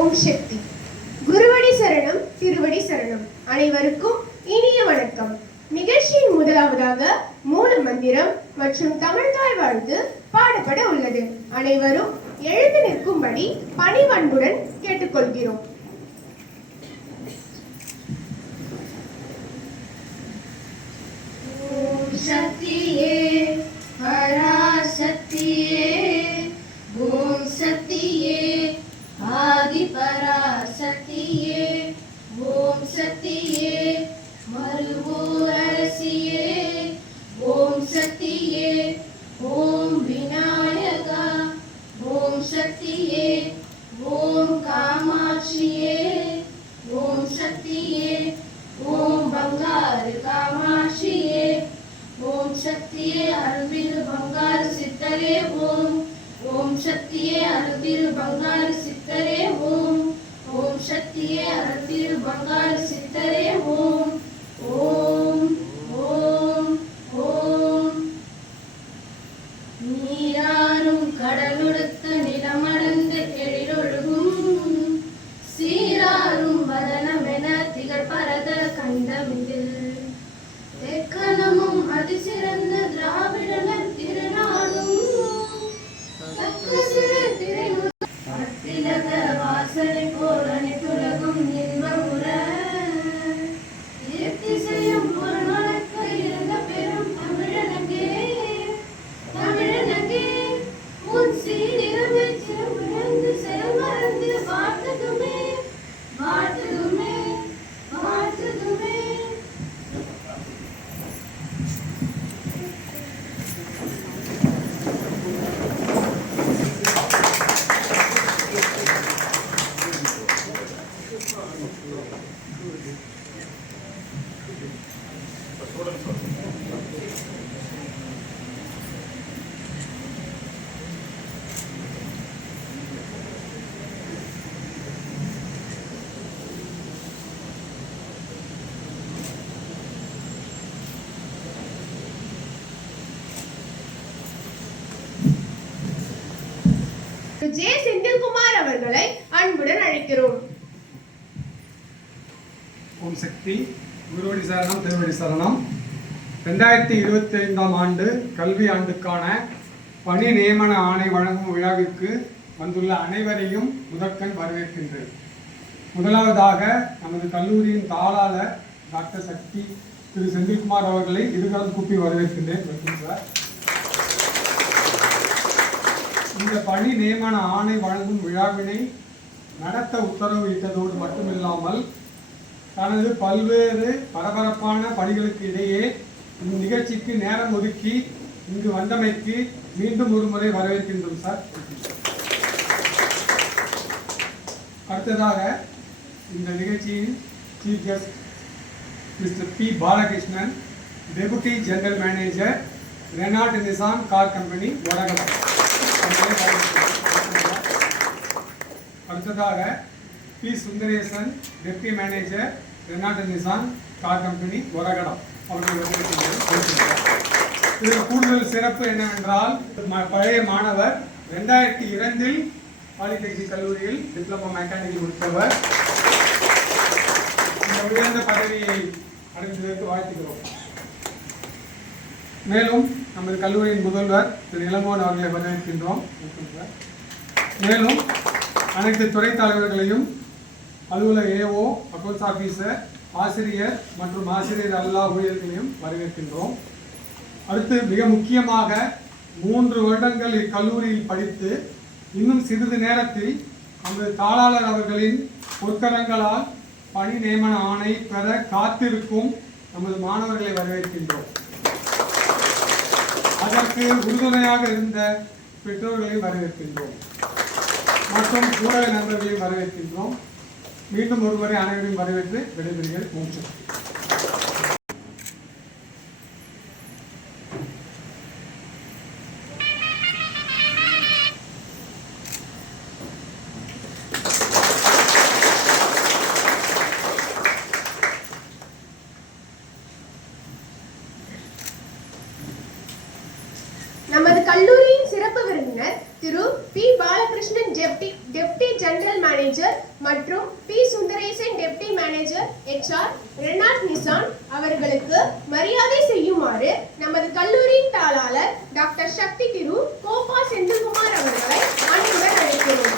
ஓம் சக்தி. குருவடி சரணம், திருவடி சரணம். அனைவருக்கும் இனிய வணக்கம். நிகழ்ச்சியின் முதலாவதாக மூல மந்திரம் மற்றும் தமிழ்தாய் வாழ்த்து பாடப்பட உள்ளது. அனைவரும் எழுந்து நிற்கும்படி பணிவன்புடன் கேட்டுக்கொள்கிறோம். ஓம் சக்தியே பராசக்தியே, ஓம் சக்தியே ஆதி பராசக்தியே, ஓம் சக்தியே மறுவோர் அரசியே, ஓம் சக்தியே ஓம் விநாயகா, ஓம் சக்தியே ஓம் காமாட்சியே, ஓம் சக்தியே ஓம் பங்காரு காமாட்சியே, ஓம் சக்தியே அருள்மிகு பங்காரு சித்தரே ஓம், ஓம் சக்தியே அருள்திரு பங்காரு சித்தரே ஓம், ஓம் சக்தியே அருள்திரு பங்காரு சித்தரே ஓம், ஓம் ஓம் ஓம். நீராறும் கடலுடுத்த நிலமடந்த எழிலொழுகும், சீராறும் வதனமென திகழ்பரத கண்டமிதில், தெக்கணமும் அதிசிறந்த திராவிடனர் திருநாடும், திலக வாசனை போல் அனைத்துலகும் இன்பமுற, எத்திசையும் ஒரு மணக்க இருந்த பெரும் தமிழனகே, தமிழனகே உன் சீரிரமை சிறந்து செயல்மறந்து வாழ்த்ததுமே, வாழ்த்ததுமே, வாழ்த்ததுமே. ஜே செந்தில்குமார் அவர்களை அன்புடன் அழைக்கிறோம். ஓம் சக்தி. குருவடி சரணம், திருவடி சரணம். 2025ஆம் ஆண்டு கல்வி ஆண்டுக்கான பணி நியமன ஆணை வழங்கும் விழாவிற்கு வந்துள்ள அனைவரையும் முதற்கண் வரவேற்கின்றேன். முதலாவதாக நமது கல்லூரியின் தாளாளர் டாக்டர் சக்தி திரு செந்தில்குமார் அவர்களை இருகரம் கூப்பி வரவேற்கின்றேன். சார், இந்த பணி நியமன ஆணை வழங்கும் விழாவினை நடத்த உத்தரவு இட்டதோடு மட்டுமில்லாமல் தனது பல்வேறு பரபரப்பான பணிகளுக்கு இடையே இந்த நிகழ்ச்சிக்கு நேரம் ஒதுக்கி இங்கு வந்தமைக்கு மீண்டும் ஒரு முறை வரவேற்கின்றோம் சார். அடுத்ததாக இந்த நிகழ்ச்சியின் chief guest mister P Balakrishnan, deputy general manager Renault Nissan car company Oragadam. அடுத்ததாக P Sundaresan deputy manager Renault Nissan car company Oragadam அவர்கள் இதில் கூடுதல் சிறப்பு என்னவென்றால் பழைய மாணவர் 2002 பாலிடெக்னிக் கல்லூரியில் டிப்ளமோ மெக்கானிக்கல் முடித்தவர். இந்த உயர்ந்த பதவியை அடைந்ததற்கு வாழ்த்துகிறோம். மேலும் நமது கல்லூரியின் முதல்வர் திரு இளங்கோவன் அவர்களை வரவேற்கின்றோம். மேலும் அனைத்து துறை தலைவர்களையும், அலுவலக ஏஓ, அக்கௌண்ட்ஸ் ஆஃபீஸர், ஆசிரியர் மற்றும் ஆசிரியர் அல்லா ஊழியர்களையும் வரவேற்கின்றோம். அடுத்து மிக முக்கியமாக 3 வருடங்கள் இக்கல்லூரியில் படித்து இன்னும் சிறிது நேரத்தில் நமது தாளாளர் அவர்களின் பொற்கரங்களால் பணி நியமன ஆணை பெற காத்திருக்கும் நமது மாணவர்களை வரவேற்கின்றோம். அதற்கு உறுதுணையாக இருந்த பெற்றோர்களை வரவேற்கின்றோம் மற்றும் ஊடக நண்பர்களை வரவேற்கின்றோம். மீண்டும் ஒருமுறை அனைவரையும் வரவேற்று விடைபெறுகிறேன். மூன்று நமது கல்லூரியின் சிறப்பு விருந்தினர் Thiru P Balakrishnan deputy general manager மற்றும் P Sundaresan deputy manager HR Renault Nissan அவர்களுக்கு மரியாதை செய்யுமாறு நமது கல்லூரியின் தாளாளர் டாக்டர் சக்தி திரு கோபா செந்தில்குமார் அவர்களை அன்புடன் அழைக்கிறோம்.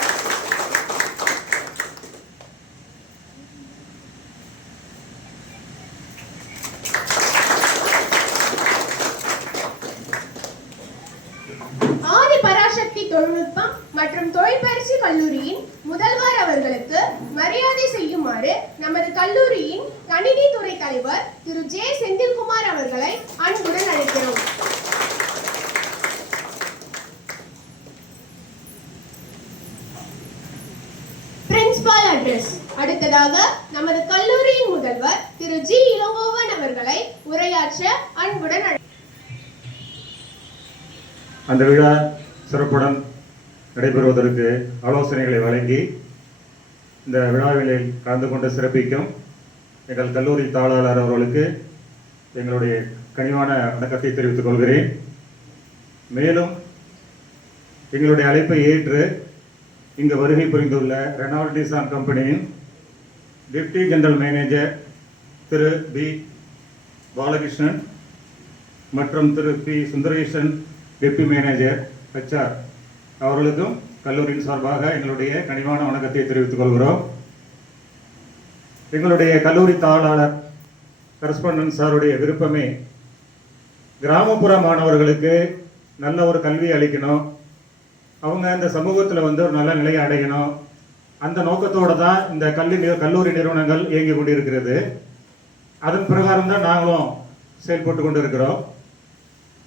ஆதி பராசக்தி தொழில்நுட்பம் மற்றும் தொழிற்பயிற்சி கல்லூரியின் முதல்வர் அவர்களுக்கு மரியாதை செய்யுமாறு நமது கல்லூரியின் கணினி துறை தலைவர் திரு ஜே செந்தில்குமார் அவர்களை அன்புடன் அழைக்கிறோம். Principal address. அடுத்ததாக நமது கல்லூரியின் முதல்வர் திரு ஜி இளங்கோவன் அவர்களை உரையாற்ற அன்புடன் அந்த விழா சிறப்புடன் நடைபெறுவதற்கு ஆலோசனைகளை வழங்கி இந்த விழாவில் கலந்து கொண்டு சிறப்பிக்கும் எங்கள் கல்லூரி தாளாளர் அவர்களுக்கு எங்களுடைய கனிவான வணக்கத்தை தெரிவித்துக் கொள்கிறேன். மேலும் எங்களுடைய அழைப்பை ஏற்று இங்கு வருகை புரிந்துள்ள ரெனால்ட் நிசான் கம்பெனியின் deputy general manager Thiru P Balakrishnan மற்றும் Thiru P Sundaresan deputy manager HR அவர்களுக்கும் கல்லூரியின் சார்பாக எங்களுடைய கனிவான வணக்கத்தை தெரிவித்துக் கொள்கிறோம். எங்களுடைய கல்லூரி தாளாளர் கரஸ்பாண்டன்ட் சாருடைய விருப்பமே கிராமப்புற மாணவர்களுக்கு நல்ல ஒரு கல்வி அளிக்கணும், அவங்க இந்த சமூகத்தில் ஒரு நல்ல நிலையை அடையணும். அந்த நோக்கத்தோடு தான் இந்த கல்லூரி நிறுவனங்கள் இயங்கி கொண்டிருக்கிறது. அதன் பிரகாரம் தான் நாங்களும் செயல்பட்டு கொண்டு இருக்கிறோம்.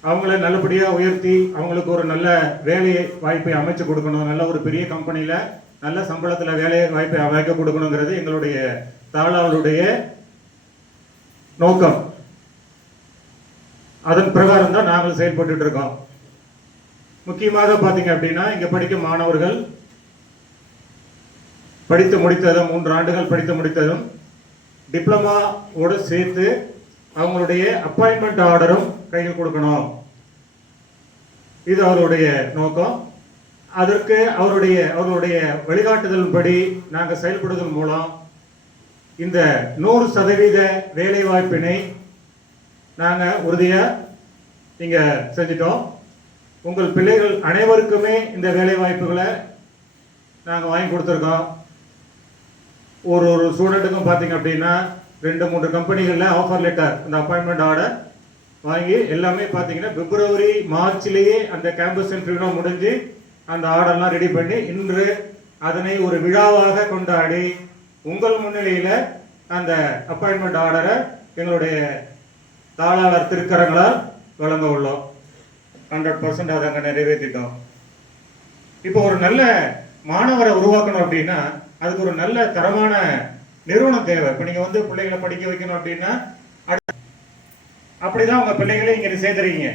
அவங்கள நல்லபடியாக உயர்த்தி அவங்களுக்கு ஒரு நல்ல வேலை வாய்ப்பை அமைச்சு கொடுக்கணும், நல்ல ஒரு பெரிய கம்பெனியில் நல்ல சம்பளத்தில் வேலை வாய்ப்பை அமைக்க கொடுக்கணுங்கிறது எங்களுடைய தாளாளருடைய நோக்கம். அதன் பிரகாரம் தான் நாங்கள் செயல்பட்டு இருக்கோம். முக்கியமாக பார்த்தீங்க அப்படின்னா இங்கே படிக்கும் மாணவர்கள் படித்து முடித்ததும் 3 ஆண்டுகள் படித்து முடித்ததும் டிப்ளமாவோடு சேர்த்து அவங்களுடைய அப்பாயின்மெண்ட் ஆர்டரும் கையில் கொடுக்கணும். இது அவருடைய நோக்கம். அதற்கு அவருடைய வழிகாட்டுதலின்படி நாங்கள் செயல்படுவதன் மூலம் இந்த 100% வேலை வாய்ப்பினை நாங்கள் உறுதியாக இங்கே செஞ்சிட்டோம். உங்கள் பிள்ளைகள் அனைவருக்குமே இந்த வேலை வாய்ப்புகளை நாங்கள் வாங்கி கொடுத்துருக்கோம். ஒரு ஸ்டூடெண்ட்டுக்கும் பார்த்தீங்க அப்படின்னா 2-3 கம்பெனிகளில் ஆஃபர் லெட்டர், அந்த அப்பாயின்மெண்ட் ஆர்டர் வாங்கி எல்லாமே பார்த்தீங்கன்னா பிப்ரவரி மார்ச்லேயே அந்த கேம்பஸ் இன்டர்வியூ முடிஞ்சு அந்த ஆர்டர்லாம் ரெடி பண்ணி இன்று அதனை ஒரு விழாவாக கொண்டாடி உங்கள் முன்னிலையில் அந்த அப்பாயின்மெண்ட் ஆர்டரை எங்களுடைய தாளாளர் திருக்கரங்களால் வழங்க உள்ளோம். 100% அதை அங்கே நிறைவேற்றிட்டோம். இப்போ ஒரு நல்ல மாணவரை உருவாக்கணும் அப்படின்னா அதுக்கு ஒரு நல்ல தரமான நிறுவனம் தேவை. இப்போ நீங்கள் பிள்ளைகளை படிக்க வைக்கணும் அப்படின்னா அப்படிதான் உங்கள் பிள்ளைகளை இங்கே சேர்த்துறீங்க.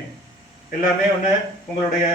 எல்லாமே ஒன்று உங்களுடைய